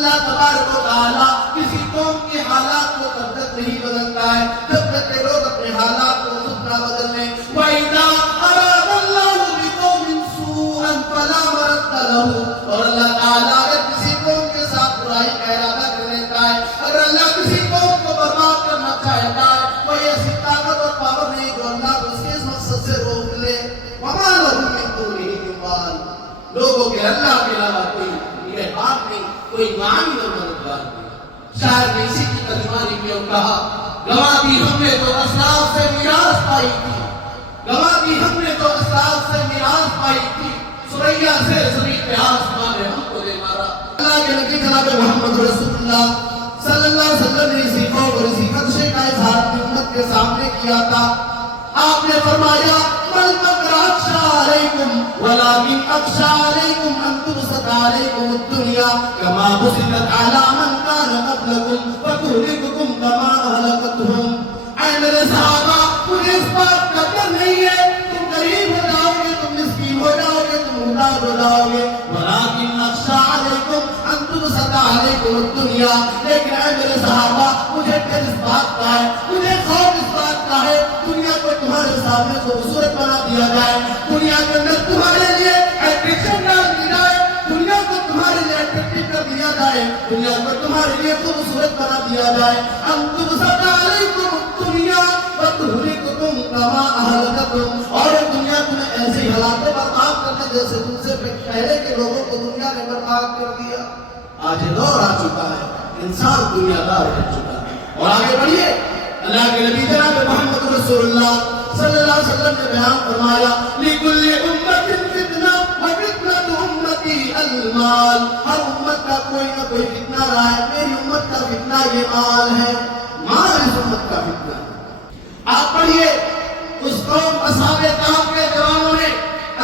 اللہ تبارک و تعالیٰ کسی قوم کے حالات کو تب تک نہیں بدلتا ہے جب تک کہ لوگ اپنے حالات کو خود نہ بدل لیں. وَإِذَا أَرَادَ اللَّهُ بِقَوْمٍ سُوءًا فَلَا مَرَدَّ لَهُ. اور اللہ تعالیٰ اگر کسی قوم کے ساتھ برائی کا ارادہ کر لیتا ہے, اگر اللہ کسی قوم کو برباد کرنا چاہتا ہے, کوئی ایسی طاقت اور پاور نہیں جو اللہ کو اس کے مقصد سے روک لے. وَمَا لَهُم مِّن دُونِهِ مِن وَالٍ. لوگوں کے اللہ کے علاوہ کوئی نگہبان نہیں, کوئی معاون اور مددگار نہیں. شاعر نے اسی کی ترجمانی میں کہا, گواہ دی ہم نے تو اسلاف سے میراث پائی تھی, گواہ دی ہم نے تو اسلاف سے میراث پائی تھی, سریا سے زمین پہ آسمان نے ہم کو دے مارا. اللہ کے نبی جناب محمد رسول اللہ صلی اللہ علیہ وسلم نے اسی خوف اور اسی خدشے کا اظہار اپنی امت کے سامنے کیا تھا. آپ نے فرمایا, مَلْ مَكْرَ أَخْشَىٰ عَلَيْكُمْ وَلَٰكِنْ أَخْشَىٰ عَلَيْكُمْ أَن تُبْسَطَ عَلَيْكُمُ الدُّنْيَا كَمَا بُسِطَتْ عَلَىٰ مَنْ كَانَ قَبْلَكُمْ فَتُهْلِكُكُمْ كَمَا أَهْلَكَتْهُمْ. اے میرے صحابہ, مجھے اس بات کا ڈر نہیں ہے تم غریب ہو جاؤ گے, تم مسکین ہو جاؤ گے, تم محتاج ہو جاؤ گے. وَلَٰكِنْ أَخْشَىٰ عَلَيْكُمْ أَن تُبْسَطَ عَلَيْكُمُ الدُّنْيا. لیکن اے میرے صحابہ, مجھے ڈر اس بات کا ہے, مجھے خوف اس بات کا ہے, دنیا کو تمہارے سامنے خوبصورت بنا دیا جائے, دنیا کے اندر تمہارے لیے ایٹریکشن ڈال دی جائے, دنیا کو تمہارے لیے ایٹریکٹیو کر دیا جائے, دنیا کو تمہارے لیے خوبصورت بنا دیا جائے. أَن تُبْسَطَ عَلَيْكُمُ الدُّنْيَا وَتُهْلِكُكُمْ كَمَا أَهْلَكَتْهُمْ. اور دنیا تمہیں ایسی حالاتیں برباد کرنے جیسے تم سے پہلے کے لوگوں کو دنیا نے برباد کر دیا. آج یہ دور آ چکا ہے, انسان دنیا دار بن چکا ہے. اور آگے بڑھیے, اللہ کے نبی جناب محمد رسول اللہ صلی اللہ علیہ وسلم نے بیان فرمایا, لِكُلِّ أُمَّةٍ فِتْنَةٌ وَفِتْنَةُ أُمَّتِي الْمَالُ. ہر امت کا کوئی نہ کوئی فتنہ رہا ہے, میری امت کا فتنہ یہ مال ہے, مال اس امت کا فتنہ ہے. آپ پڑھیے, اس قوم اصحاب کہف کے جوانوں نے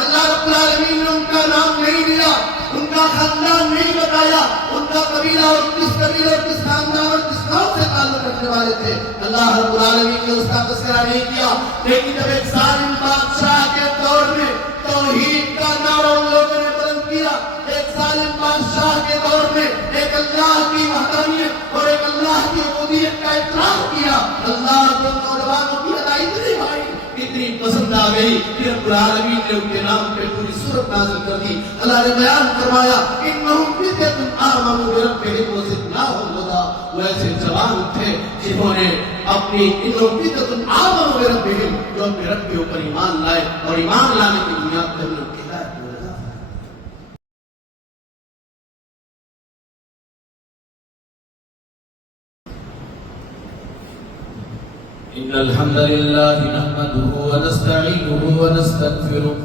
اللہ رب العالمین نے ان کا نام نہیں لیا, ان کا خاندان نہیں بتایا, ان کا قبیلہ اور کس قبیلہ اور کس خاندان اور کس قوم سے تعلق رکھنے والے تھے, اللہ رب العالمین نے اس کا تذکرہ نہیں کیا. لیکن جب ایک ظالم بادشاہ کے دور میں توحید کا نعرہ ان لوگوں نے بلند کیا, ایک ظالم بادشاہ کے دور میں ایک اللہ کی وحدانیت اور ایک اللہ کی عبودیت کا اقرار کیا, اللہ کو نوجوانوں کی ادائی اتنی بھائی اتنی پسند آ گئی کہ رب العالمین نے ان کے نام پہ پوری سورت نازل کر دی. اللہ نے بیان فرمایا, انہم فتنۃ آمنوا بربہم وزدناہم ہدی. وہ ایسے جوان تھے جنہوں نے اپنی انہم فتنۃ آمنوا بربہم, جو اپنے رب کے اوپر ایمان لائے اور ایمان لانے کی بنیاد پر ان کی ہدایت کو رضا. إن الحمد لله نحمده ونستعينه ونستغفره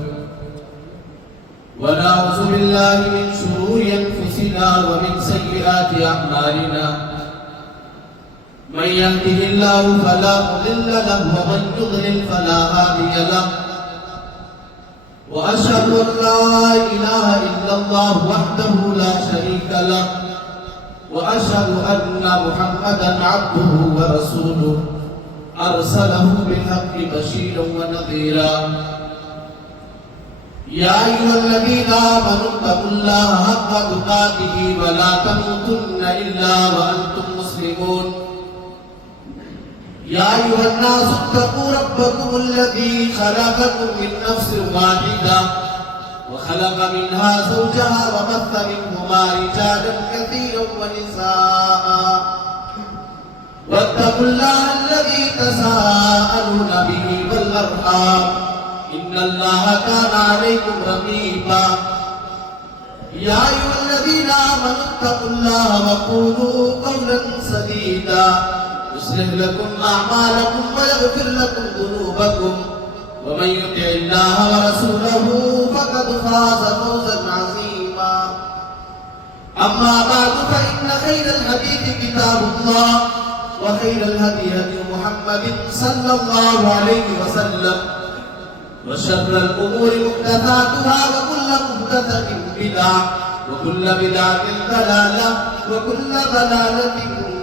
ونعوذ بالله من شرور أنفسنا ومن سيئات أعمالنا. من يهده الله فلا مضل له ومن يضلل فلا هادي له. وأشهد أن لا إله إلا الله وحده لا شريك له وأشهد أن محمدا عبده ورسوله أرسله بالحق بشيرا ونذيرا. يا أيها الذين آمنوا اتقوا الله حق تقاته ولا تموتن إلا وأنتم مسلمون. يا أيها الناس اتقوا ربكم الذي خلقكم من نفس واحدة وخلق منها زوجها وبث منهما رجالا كثيرا ونساء. واتقوا الله الذي تساءلون به والأرحام إن الله كان عليكم رقيبا. يا أيها الذين آمنوا اتقوا الله وقولوا قولا سديدا يصلح لكم أعمالكم ويغفر لكم ذنوبكم ومن يطع الله ورسوله فقد فاز فوزا عظيما. أما بعد فإن خير الحديث كتاب الله وخير الهدي هدي محمد صلى الله عليه وسلم وشر الأمور محدثاتها وكل محدثة بدعة وكل بدعة ضلالة وكل ضلالة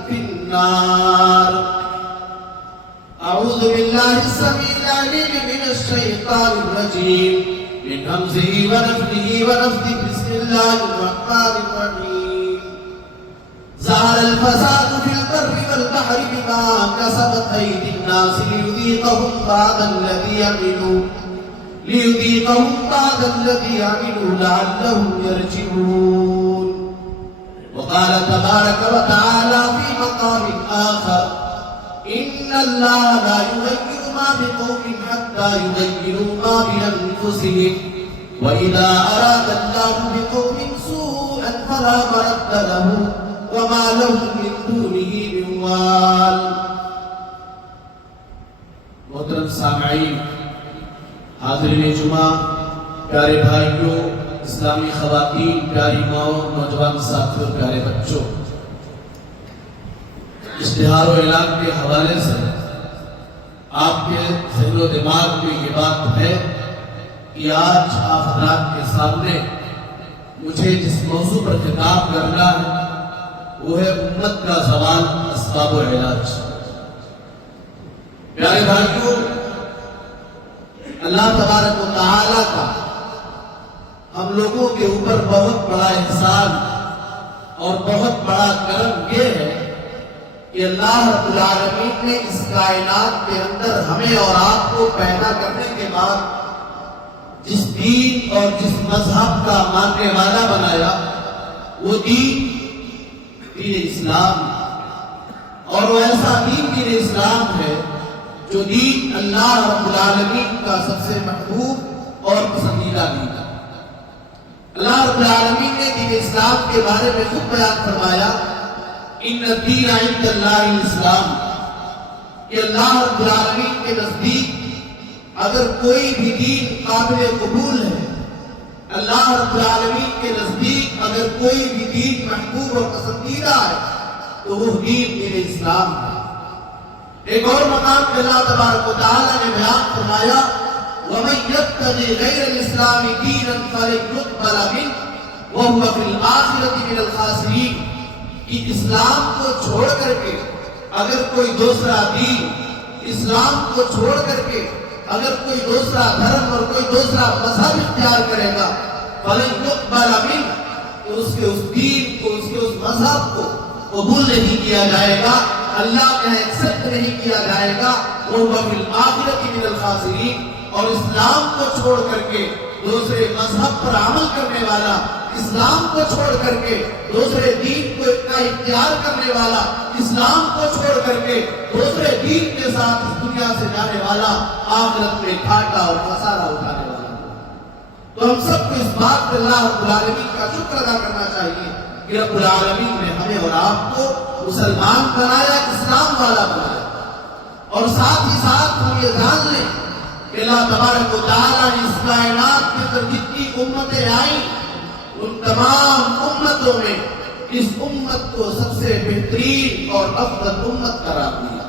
في النار. أعوذ بالله السميع العليم من الشيطان الرجيم من همزه ونفخه ونفثه. بسم الله الرحمن الرحيم. الفساد في البر والبحر بما كسبت أيدي الناس ليذيقهم بعض الذي عملوا لعلهم يرجعون. وقال تبارك وتعالى في مقام آخر: إن الله لا يغير ما بقوم حتى يغيروا ما بأنفسهم وإذا أراد الله بقوم سوءا فلا مرد له وما لهم من دونه من وال. محترم سامعین، حاضرین جمعہ، پیارے بھائیوں، اسلامی خواتین، پیاری ماؤں، نوجوان ساتھیوں، پیارے بچوں، اشتہار و اعلان کے حوالے سے آپ کے ذہن و دماغ میں یہ بات ہے کہ آج آپ حضرات کے سامنے مجھے جس موضوع پر خطاب کرنا ہے وہ ہے امت کا زوال، اسباب و علاج. پیارے بھائیوں، اللہ تبارک و تعالیٰ کا ہم لوگوں کے اوپر بہت بڑا احسان اور بہت بڑا کرم یہ ہے کہ اللہ رب العالمین نے اس کائنات کے اندر ہمیں اور آپ کو پیدا کرنے کے بعد جس دین اور جس مذہب کا ماننے والا بنایا وہ دین اسلام، اور وہ ایسا دین اسلام ہے جو دین اللہ رب العالمین کا سب سے محبوب اور پسندیدہ دین ہے. اللہ رب العالمین نے دین اسلام کے بارے میں خود بیان فرمایا: ان الدین عند اللہ الاسلام، کہ اللہ رب العالمین کے نزدیک اگر کوئی بھی دین قابل قبول ہے، اللہ رب العالمین کے نزدیک اگر کوئی بھی دین محبوب اور پسندیدہ ہے تو وہ دین اسلام ہے. ایک اور مقام پہ اللہ تبارک و تعالیٰ نے بیان فرمایا: وَمَن يَبْتَغِ غَيْرَ الْإِسْلَامِ دِينًا فَلَن يُقْبَلَ مِنْهُ وَهُوَ فِي الْآخِرَةِ مِنَ الْخَاسِرِينَ. کہ اسلام کو چھوڑ کر کے اگر کوئی دوسرا دین، اسلام کو چھوڑ کر کے اگر کوئی دوسرا دھرم اور کوئی دوسرا مذہب اختیار کرے گا، فَلَن يُقْبَلَ مِنْهُ، تو اس کے اس دین کو، اس کے اس مذہب کو قبول نہیں کیا جائے گا، اللہ کا ایکسپٹ نہیں کیا جائے گا. وَهُوَ فِي الْآخِرَةِ مِنَ الْخَاسِرِينَ. اور اسلام کو چھوڑ کر کے دوسرے مذہب پر عمل کرنے والا، اسلام کو چھوڑ کر کے دوسرے دین کو اختیار کرنے والا، اسلام کو چھوڑ کر کے دوسرے دین کے ساتھ اس دنیا سے جانے والا آخرت میں گھاٹا اور خسارہ اٹھانے والا. تو ہم سب کو اس بات پر اللہ رب العالمین کا شکر ادا کرنا چاہیے کہ رب العالمین نے ہمیں اور آپ کو مسلمان بنایا، اسلام والا بنایا. اور ساتھ ہی ساتھ ہم یہ جان لیں کہ اللہ تبارک و تعالیٰ نے اس کائنات کے اندر جتنی امتیں آئیں ان تمام امتوں میں اس امت کو سب سے بہترین اور افضل امت قرار دیا.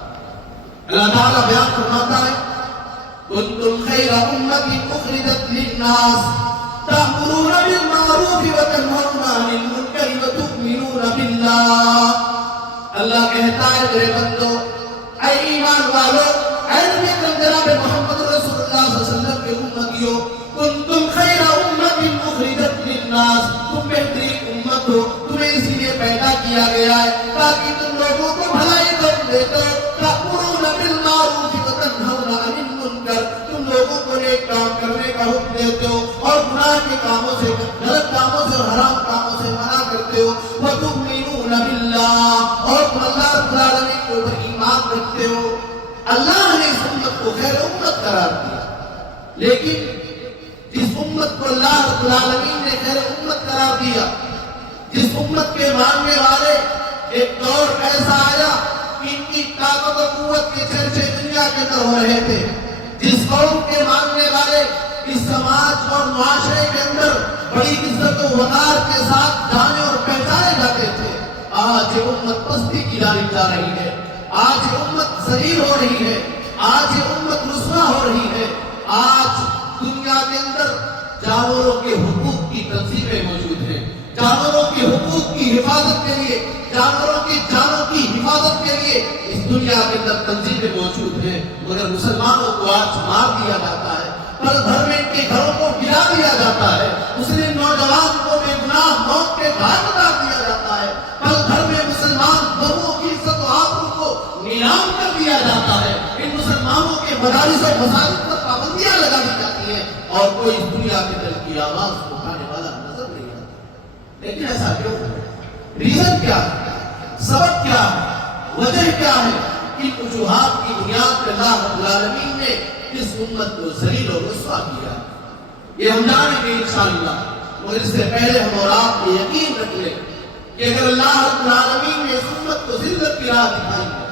اللہ تعالیٰ بیان فرماتا ہے: كنتم خير أمة أخرجت للناس تأمرون بالمعروف وتنهون عن المنكر وتؤمنون بالله. اللہ کہتا ہے میرے بندو، اے ایمان والو، اے نبی جناب محمد رسول اللہ صلی اللہ علیہ وسلم کے امتیوں، کنتم خیر امت اخرجت للناس، تم بہترین امت ہو، تمہیں اسی لیے پیدا کیا گیا ہے تاکہ تم لوگوں کو بھلائی کر دیتے، تأمرون بالمعروف وتنہون عن المنکر، تم لوگوں کو نیک کام کرنے کا حکم دیتے ہو اور گناہ کے کاموں سے، غلط کاموں سے اور حرام کاموں سے منع کرتے ہو. وتؤمنون باللہ، اور تم اللہ رب العالمین کے اوپر ایمان رکھتے ہو. اللہ نے اس امت کو خیر امت قرار دیا، لیکن جس امت کو اللہ رب العالمین نے خیر امت قرار دیا، جس امت کے ماننے والے ایک دور ایسا آیا کہ ان کی طاقت و قوت کے چرچے دنیا کے اندر ہو رہے تھے، جس قوم کے ماننے والے اس سماج اور معاشرے کے اندر بڑی عزت و وقار کے ساتھ جانے اور پہچانے جاتے تھے، آج یہ امت پستی کی جانب جا رہی ہے، آج یہ امت ذلیل ہو رہی ہے، آج یہ امت رسوا ہو رہی ہے. آج دنیا کے اندر جانوروں کے حقوق کی تنظیمیں موجود ہیں، جانوروں کے حقوق کی حفاظت کے لیے، جانوروں کی جانوں کی حفاظت کے لیے اس دنیا کے اندر تنظیمیں موجود ہیں، مگر مسلمانوں کو آج مار دیا جاتا ہے، پل بھر میں ان کے گھروں کو گرا دیا جاتا ہے، مسلم نوجوان کو بے گناہ موت کے گھاٹ اتار دیا جاتا ہے، پل بھر میں مسلمان اعلان کر دیا جاتا ہے، ان مسلمانوں کے مدارس اور مساجد پر پابندیاں لگا دی جاتی ہیں اور کوئی اس دنیا کے دل کی آواز اٹھانے والا نظر نہیں آتا۔ لیکن ایسا کیوں ہے؟ ریزن کیا ہے؟ سبب کیا ہے؟ وجہ کیا ہے؟ ان وجوہات کی بنیاد پر اللہ رب العالمین نے اس امت کو ذلیل و رسوا کیا۔ یہ ہم جانیں گے انشاءاللہ، مگر اس سے پہلے ہم اور آپ یہ یقین رکھ لیں کہ اگر اللہ رب العالمین نے اس امت کو ذلت کی راہ دکھائی ہے،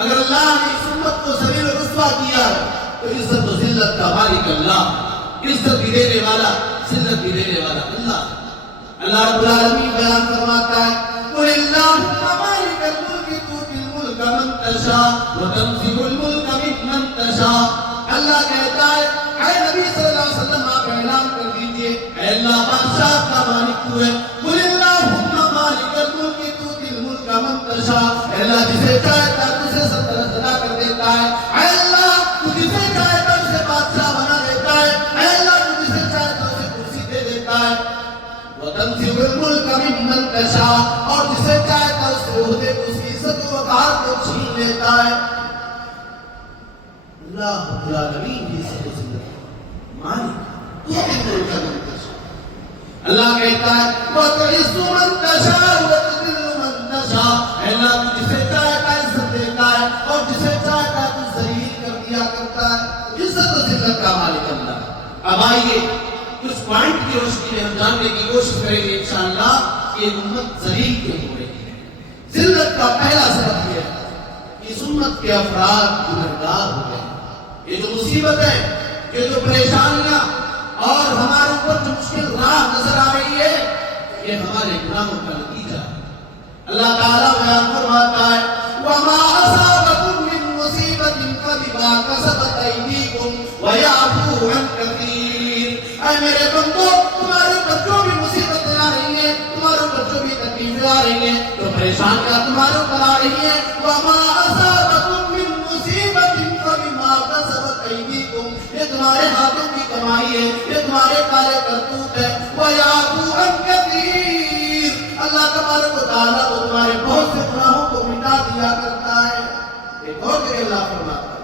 اگر اللہ نے اس امت کو ذلیل و رسوا کیا ہے، تو عزت و ذلت کا مالک اللہ، عزت بھی دینے والا، ذلت بھی دینے والا اللہ۔ اللہ رب العالمین بیان فرماتا ہے قُلِ اللَّهُمَّ مَالِكَ الْمُلْكِ تُؤْتِي الْمُلْكَ مَن تَشَاءُ وَتَنزِعُ الْمُلْكَ مِمَّن تَشَاءُ۔ اللہ کہتا ہے اے نبی صلی اللہ علیہ وسلم آپ اعلان کر دیجئے اے اللہ بادشاہ کا مالک تو ہے۔ قُلِ اللَّهُمَّ مَالِكَ الْمُلْكِ تُؤْتِي الْمُلْكَ مَن تَشَاءُ۔ اے اللہ جسے چاہتا ہے اسے سلطنت عطا کر دیتا ہے۔ اے اللہ تو جسے چاہتا ہے اسے بادشاہ بنا دیتا ہے۔ اے اللہ تو جسے چاہتا ہے اسے کرسی دے دیتا ہے۔ وَتَنزِعُ الْمُلْكَ مِمَّن تَشَاءُ، اور جسے چاہتا ہے اس سے عہدے کو، اس کی عزت و وقار کو چھین لیتا ہے۔ اللہ رب العالمین کی عزت و ذلت مالک تُؤْتِي الْمُلْكَ مَن تَشَاءُ۔ اللہ کہتا ہے وَتُعِزُّ مَن تَشَاءُ وَتُذِلُّ مَن تَشَاءُ۔ اے اللہ تو جسے چاہتا ہے عزت دیتا ہے اور جسے چاہتا ہے تو ذلیل کر دیا کرتا ہے۔ عزت و ذلت کا مالک اللہ۔ اب آئیے کچھ پوائنٹ کی روشنی میں ہم جاننے کی کوشش کریں گے انشاءاللہ کہ امت ذلیل کیوں ہو رہی ہے۔ ذلت کا پہلا سبب یہ ہے کہ اس امت کے افراد گنہگار ہو گئے۔ یہ جو مصیبتیں، یہ جو پریشانیاں اور ہمارے اوپر جو مشکل راہ نظر آ رہی ہے، یہ ہمارے گناہوں کا نتیجہ ہے۔ اللہ تعالیٰ بیان فرماتا ہے وَمَا أَصَابَكُم مِّن مُّصِيبَةٍ فَبِمَا كَسَبَتْ أَيْدِيكُمْ وَيَعْفُو عَن كَثِيرٍ۔ اے میرے بندو، تمہارے اوپر جو بھی مصیبتیں آ رہی ہیں، تمہارے اوپر جو بھی تکلیفیں آ رہی ہیں، جو پریشانیاں تمہارے اوپر آ رہی ہیں، وَمَا أَصَابَكُم مِّن مُّصِيبَةٍ فَبِمَا كَسَبَتْ أَيْدِيكُمْ، یہ تمہارے ہاتھوں کی کمائی ہے، یہ تمہارے کالے کرتوت ہے۔ وَيَعْفُو عَن كَثِيرٍ، اللہ تبارک و تعالیٰ تو تمہارے بہت سے گناہوں کو مٹا دیا کرتا ہے۔ ایک اور جگہ اللہ فرماتا ہے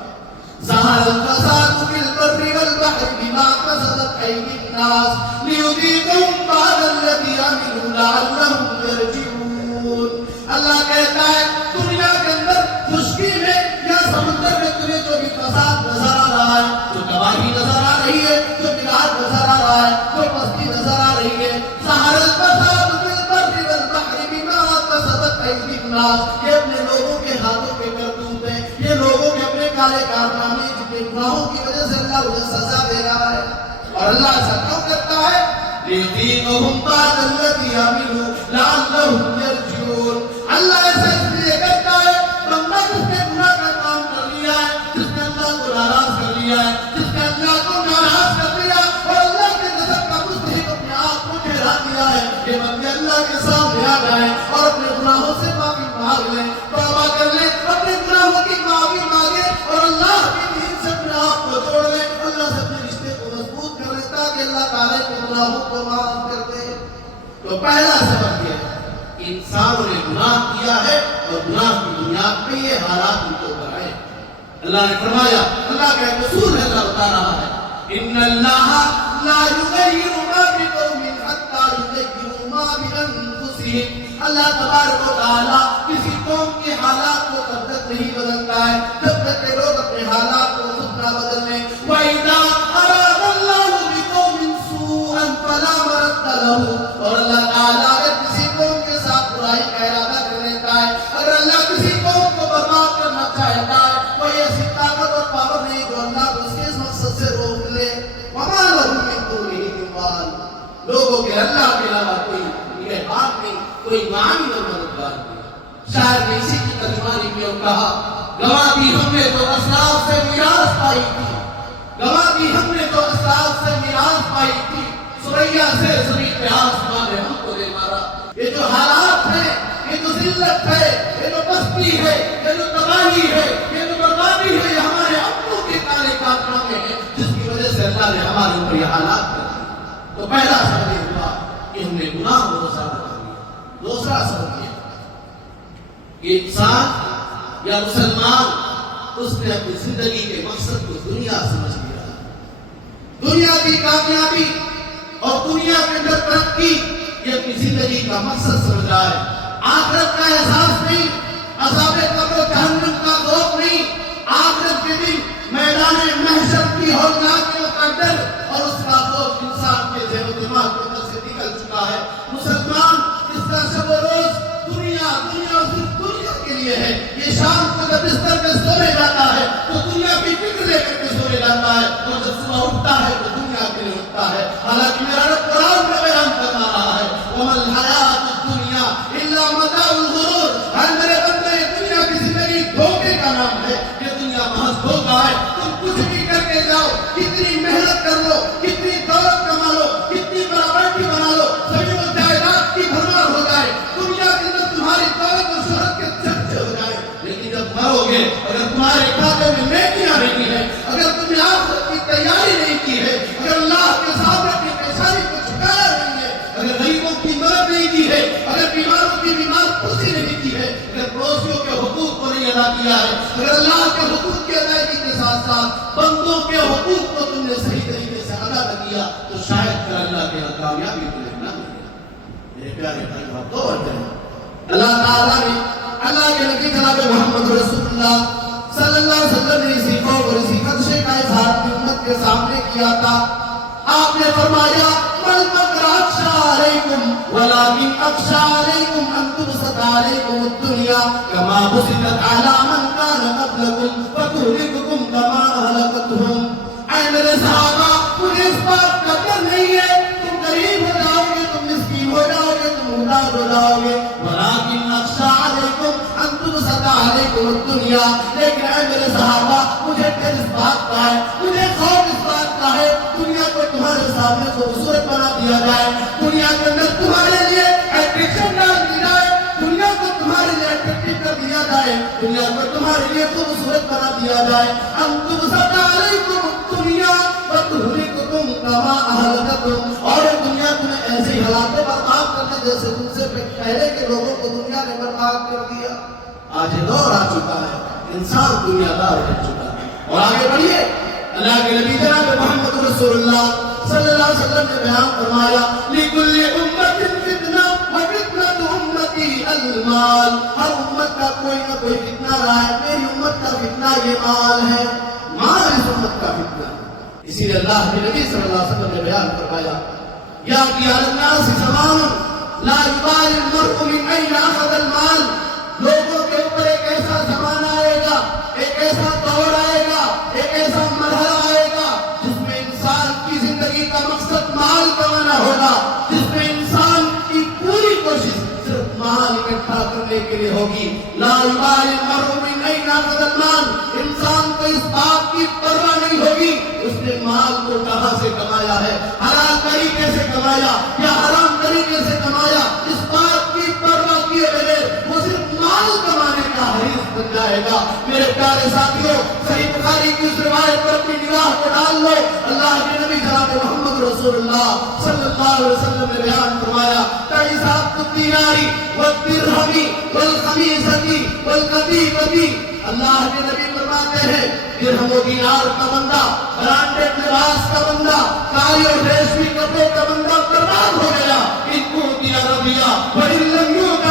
ظَهَرَ الْفَسَادُ فِي الْبَرِّ وَالْبَحْرِ بِمَا كَسَبَتْ أَيْدِي النَّاسِ لِيُذِيقَهُم بَعْضَ الَّذِي عَمِلُوا لَعَلَّهُمْ يَرْجِعُونَ۔ اللہ کہتا ہے دنیا کے اندر خشکی میں یا سمندر میں تمہیں جو بھی فساد نظر آ رہا ہے، جو تباہی نظر آ رہی ہے، جو بگاڑ نظر آ رہا ہے، جو پستی نظر آ رہی ہے، ظَهَرَ الْفَسَادُ فِي الْبَرِّ وَالْبَحْرِ بِمَا كَسَبَتْ أَيْدِي النَّاسِ، یہ اپنے لوگوں کے ہاتھوں کے کرتوت ہیں، یہ لوگوں کے اپنے کالے کارنامے جن کے گناہوں کی وجہ سے اللہ انہیں سزا دے رہا ہے۔ اور اللہ ایسا کیوں کرتا ہے؟ لِيُذِيقَهُم بَعْضَ الَّذِي عَمِلُوا لَعَلَّهُمْ يَرْجِعُونَ۔ اللہ ایسا اس لیے کرتا ہے بندہ جس نے گناہ کا کام کر لیا ہے، جس نے اللہ کو ناراض کر لیا ہے، جس نے اللہ کو ناراض کر دیا اور اللہ کے غضب کا مستحق اپنے آپ کو ٹھہرا دیا ہے، یہ بندے اللہ کے سامنے آ جائیں اور اپنے گناہوں سے معافی مانگ لیں، توبہ کر لیں، اپنے گناہوں کی معافی مانگیں اور اللہ کے دین سے اپنے آپ کو جوڑ لیں، اللہ سے اپنے رشتے کو مضبوط کر لیں تاکہ اللہ تعالیٰ کے گناہوں کو معاف کر دے۔ تو پہلا سبب یہ ہے کہ انسانوں نے گناہ کیا ہے اور گناہ کی بنیاد پہ یہ حالات ان کو بنائے۔ اللہ نے فرمایا، اللہ کا ایک اصول ہے، اللہ بتا رہا ہے ان اللہ لا یغیر ما بقوم حتی یغیروا ما بانفسہم۔ اللہ تبارک و تعالیٰ کسی قوم کے حالات کو تب تک نہیں بدلتا ہے جب تک کہ لوگ اپنے حالات کو خود نہ بدل لیں۔ وَإِذَا أَرَادَ اللَّهُ بِقَوْمٍ سُوءًا فَلَا مَرَدَّ لَهُ، اور اللہ تعالیٰ اگر کسی قوم کے ساتھ برائی کا ارادہ کر لیتا ہے، اگر اللہ کسی قوم کو برباد کرنا چاہتا ہے، وہ ایسی طاقت اور پاور نہیں جو اللہ کو اس کے اس مقصد سے روک لے۔ وَمَا لَهُم مِّن دُونِهِ مِن وَالٍ، لوگوں کے اللہ کے علاوہ کوئی نگہبان نہیں، کوئی معانی اور مددگار نہیں۔ شاعر نے اسی کی ترجمانی میں کہا گواہ دی ہم نے تو اسلاف سے میراث پائی تھی، گواہ دی ہم نے تو اسلاف سے میراث پائی تھی، سریا سے زمین پہ آسمان نے ہم کو دے مارا۔ یہ جو حالات ہیں، یہ جو ذلت ہے، یہ جو پستی ہے، یہ جو تباہی ہے، یہ جو بربادی ہے، یہ ہمارے اپنوں کے کالے کارنامے ہیں جس کی وجہ سے اللہ نے ہمارے اوپر یہ حالات کر دیے۔ تو پہلا سبب یہ ہوا کہ ہم نے گناہ کو زیادہ کر لیا۔ دوسرا سبب یہ کہ انسان یا مسلمان اس نے اپنی زندگی کے مقصد کو دنیا سمجھ لیا، دنیا کی کامیابی اور دنیا کے اندر ترقی یہ اپنی زندگی کا مقصد سمجھ رہا ہے، آخرت کا احساس نہیں، عذاب قبر و جہنم کا خوف نہیں، آخرت کے دن میدان محشر کی ہولناک کا ڈر اور اس کا خوف انسان کے ذہن و دماغ کے اندر سے نکل چکا ہے۔ مسلمان اس کا شب و روز دنیا دنیا صرف دنیا کے لیے ہے، یہ شام کو جب بستر میں سونے جاتا ہے تو دنیا کی فکر لے کر کے سونے جاتا ہے، اور جب صبح اٹھتا ہے تو دنیا کے لیے اٹھتا ہے۔ حالانکہ میرا رب قرآن میں بیان کرنا رہا ہے وَمَا الْحَيَاةُ الدُّنْيَا إِلَّا مَتَاعُ الْغُرُورِ، اے میرے بندے یہ دنیا کی زندگی دھوکے کا نام ہے، یہ دنیا محض دھوکا ہے، تم کچھ بھی کر کے جاؤ، کتنی محنت کر لو، کتنی دولت کما لو، کتنی پراپرٹی بنا لو، زمین و جائیداد کی بھرمار ہو جائے، دنیا کے اندر تمہاری دولت و شہرت کے چرچے ہو جائے، لیکن جب مرو گے اگر تمہارے کھاتے میں نیکیاں نہیں ہے، اگر تم نے آخرت کی تیاری نہیں کی ہے، اگر اللہ کے سامنے اپنی پیشانی کو جھکایا نہیں ہے، اگر غریبوں کی مدد نہیں کی ہے، اگر بیماروں کی بیمار پرسی نہیں کی ہے، اگر پڑوسیوں کے حقوق کو نہیں ادا کیا ہے، اگر اللہ کے حقوق کی ادائیگی کے ساتھ ساتھ بندوں کے حقوق کو تم نے صحیح طریقے سے ادا نہ کیا تو شاید پھر اللہ کے یہاں کامیابی تمہیں نہ ملے۔ میرے پیارے بھائی بہت دو وجہ ہیں، اللہ تعالیٰ نے اللہ کے نبی جناب محمد رسول اللہ صلی اللہ علیہ وسلم نے اسی خوف اور اسی خدشے کا اظہار اپنی امت کے سامنے کیا تھا۔ آپ نے فرمایا مَلْ مَكْرَ أَخْشَىٰ عَلَيْكُمْ وَلَٰكِنْ أَخْشَىٰ عَلَيْكُمْ أَن تُبْسَطَ عَلَيْكُمُ الدُّنْيَا كَمَا بُسِطَتْ عَلَىٰ مَنْ كَانَ قَبْلَكُمْ فَتُهْلِكُكُمْ كَمَا أَهْلَكَتْهُمْ۔ اے میرے صحابہ مجھے اس بات کا ڈر نہیں ہے تم غریب ہو جاؤ گے، تم مسکین ہو جاؤ گے، تم محتاج ہو جاؤ گے، وَلَٰكِنْ أَخْشَىٰ عَلَيْكُمْ أَن تُبْسَطَ عَلَيْكُمُ الدُّنْيا، لیکن اے میرے صحابہ مجھے ڈر اس بات کا ہے، مجھے خوف اس بات کا ہے دنیا کو تمہارے سامنے خوبصورت بنا دیا جائے، دنیا کے اندر تمہارے لیے ایٹریکشن ڈال دی جائے، دنیا کو تمہارے لیے اٹریکٹیو کر دیا جائے، دنیا کو تمہارے لیے خوبصورت بنا دیا جائے۔ ان تبسط علیکم الدنیا وتہلککم کما اہلکتم، اور یہ دنیا تمہیں ایسے ہی ہلاک و برباد کر دے جیسے تم سے پہلے کے لوگوں کو دنیا نے برباد کر دیا۔ آج یہ دور آ چکا ہے، انسان دنیا دار بن چکا ہے۔ اور آگے بڑھیے، اللہ کے نبی جناب محمد رسول اللہ صلی اللہ علیہ وسلم نے بیان فرمایا لِكُلِّ أُمَّةٍ فِتْنَةٌ وَفِتْنَةُ أُمَّتِي الْمَالُ، ہر امت کا کوئی نہ کوئی فتنہ رہا ہے، میری امت کا فتنہ یہ مال ہے، مال اس امت کا فتنہ۔ اسی لیے اللہ کے نبی صلی اللہ علیہ وسلم نے بیان فرمایا یأتی علی الناس زمان لا یبالی المرء من أین أخذ المال، لوگوں کے اوپر ایک ایسا زمانہ آئے گا، ایک ایسا دور آئے گا، ایک ایسا مرحلہ آئے گا جس میں انسان کی زندگی کا مقصد مال کمانا ہوگا، جس میں انسان کی پوری کوشش صرف مال اکٹھا کرنے کے لیے ہوگی۔ لا یبالی المرء من أین أخذ المال، انسان کو اس بات کی پرواہ نہیں ہوگی اس نے مال کو کہاں سے کمایا ہے، حلال طریقے سے کمایا یا حرام طریقے سے کمایا، اس بات کی پرواہ کیے بغیر وہ صرف مال کمانے کا حریص بن جائے گا۔ میرے پیارے ساتھیوں، صحیح بخاری کی اس روایت پر اپنی نگاہ کو ڈال لو، اللہ کے نبی جناب محمد رسول اللہ صلی اللہ علیہ وسلم نے بیان فرمایا تعیسات الدینار والدرہم والخمیسۃ والقطیفۃ، اللہ کے نبی فرماتے ہیں درہم و دینار کا بندہ، برانڈیڈ لباس کا بندہ، کالی اور ریشمی کپڑے کا بندہ برباد ہو گیا۔ ان کو دیا ربیا وَإِن لَمْ يُؤْتَ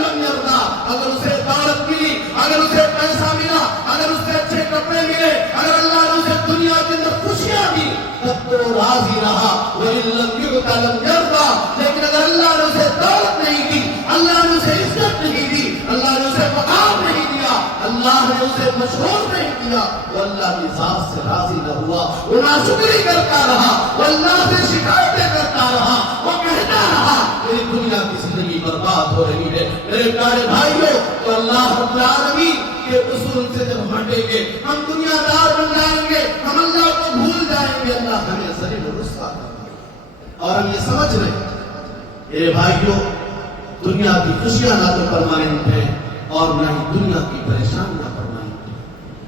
لَمْ يَرْضَىٰ، اگر اسے دولت ملی، اگر اسے پیسہ ملا، اگر اسے اچھے کپڑے ملے، اگر اللہ نے اسے دنیا کے اندر خوشیاں دی تب تو راضی رہا۔ وَإِن لَمْ يُؤْتَ لَمْ يَرْضَىٰ، لیکن اگر اللہ نے اسے دولت نہیں دی، اللہ نے اسے عزت نہیں دی، اللہ نے اسے مقام نہیں دیا، اللہ نے اسے مشہور نہیں کیا، وہ اللہ کی ذات سے راضی نہ ہوا، وہ ناشکری کرتا رہا، وہ اللہ سے شکایتیں کرتا رہا، وہ کہتا رہا میری دنیا کی زندگی برباد ہو رہی ہے۔ میرے پیارے بھائیوں، تو اللہ رب العالمین کے اصول سے جب ہٹیں گے ہم دنیا دار بن جائیں گے، ہم اللہ کو بھول جائیں گے، اللہ ہمیں ذلیل و رسوا کرے گا۔ اور ہم یہ سمجھ رہے ہیں میرے بھائیوں، دنیا کی خوشیاں نہ تو پرماننٹ ہیں اور نہ ہی دنیا کی پریشانیاں پرماننٹ ہیں۔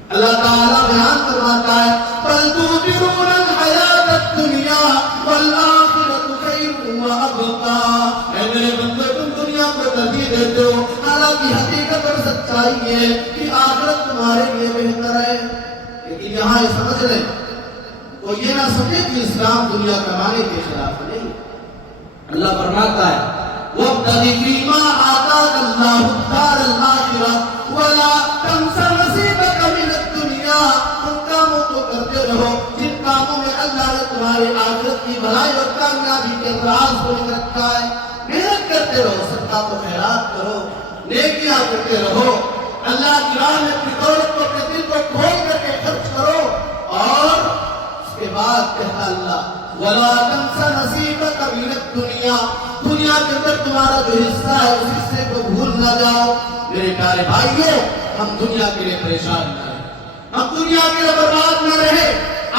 اللہ تعالیٰ بیان فرماتا ہے بل تؤثرون الحیاۃ الدنیا والآخرۃ خیر وابقیٰ، اے میرے بندے تم دنیا کو ترجیح دیتے ہو، حالانکہ حقیقت اور سچائی ہے کہ کہ آخرت تمہارے لیے بہتر ہے. لیکن یہاں یہ سمجھ لیں، تو یہ نہ سمجھے کہ اسلام دنیا کمانے کے خلاف نہیں. اللہ فرماتا ہے وَابْتَغِ فِيمَا آتَاكَ اللَّهُ الدَّارَ الْآخِرَةَ وَلَا تَنْسَ نَصِيبَكَ مِنَ الدُّنْيَا. تم کاموں کو کرتے رہو جن کاموں میں اللہ نے تمہارے آخرت کی بھلائی اور کامیابی کے راز کو لکھ رکھا ہے. محنت کرتے رہو، صدقہ و خیرات کرو، نیکیاں کرتے رہو، اللہ کی راہ میں اپنی دولت کو اپنے دل کو کھول کر کے خرچ کرو. اور اس کے بعد کہتا اللہ وَلَا تَنْسَ نَصِيبَكَ مِنَ الدُّنْيَا. دنیا کے اندر تمہارا جو حصہ ہے اس حصے کو بھول نہ جاؤ. میرے پیارے بھائیوں، ہم دنیا کے لیے پریشان نہ رہیں، ہم دنیا کے لیے برباد نہ رہے.